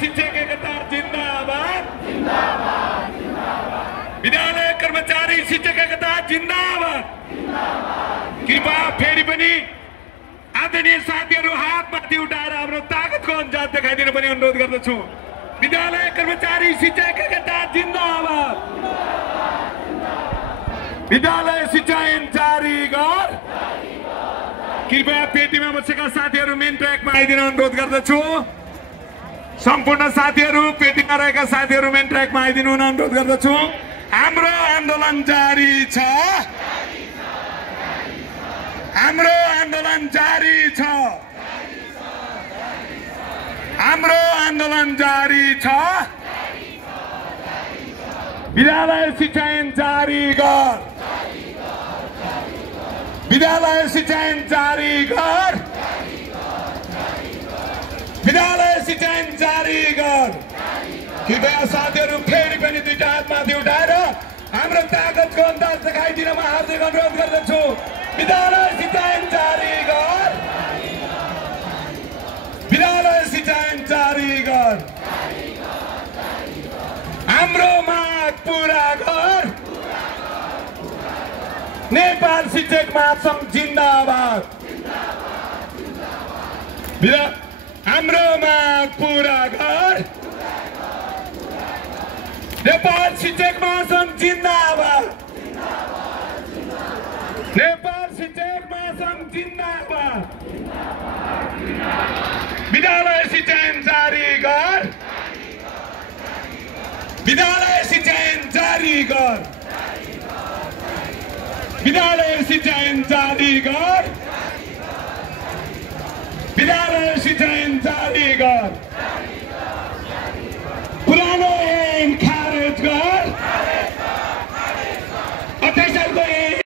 शिक्षक एकता जिंदाबाद विद्यालय कर्मचारी शिक्षक एकता जिंदाबाद कृपया फेरि पनि आदरणीय साथीहरू हातमाथि उठाएर हाम्रो ताकतको अन्जाज देखाइदिन पनि अनुरोध गर्दछु। विद्यालय कर्मचारी शिक्षक एकता जिंदाबाद विद्यालय शिक्षा ऐन जारी गर। कृपया पेटीमा बसेका साथीहरू मेन ट्र्याकमा आइदिन अनुरोध गर्दछु। सम्पूर्ण साथीहरू पेटीमा रहेका साथीहरू मेन ट्र्याकमा आइदिनु अनुरोध गर्दछु। हाम्रो आन्दोलन जारी छ, हाम्रो आन्दोलन जारी छ, हाम्रो आन्दोलन जारी छ। विद्यालय शिक्षा ऐन जारी गर, विद्यालय शिक्षा ऐन जारी गर, विद्यालय शिक्षा ऐन जारी गर। कृपया साथीहरू फेरि पनि दुईटा हात माथि उठाएर हाम्रो ताकतको अन्दाज देखाइदिन म हार्दिक अनुरोध गर्दछु। विद्यालय शिक्षा ऐन जारी गर, विद्यालय शिक्षा ऐन जारी गर। हाम्रो माग पूरा गर। नेपाल शिक्षक महासंघ जिन्दाबाद। हाम्रो माग पूरा गर। नेपाल शिक्षक महासंघ जिन्दाबाद। नेपाल शिक्षक महासंघ जिन्दाबाद। विद्यालय शिक्षा ऐन जारी गर, विद्यालय शिक्षा ऐन जारी गर, विद्यालय शिक्षा ऐन जारी गर, विद्यालय शिक्षा ऐन जारी गर। पुरानो ऐन खारेज गर। 28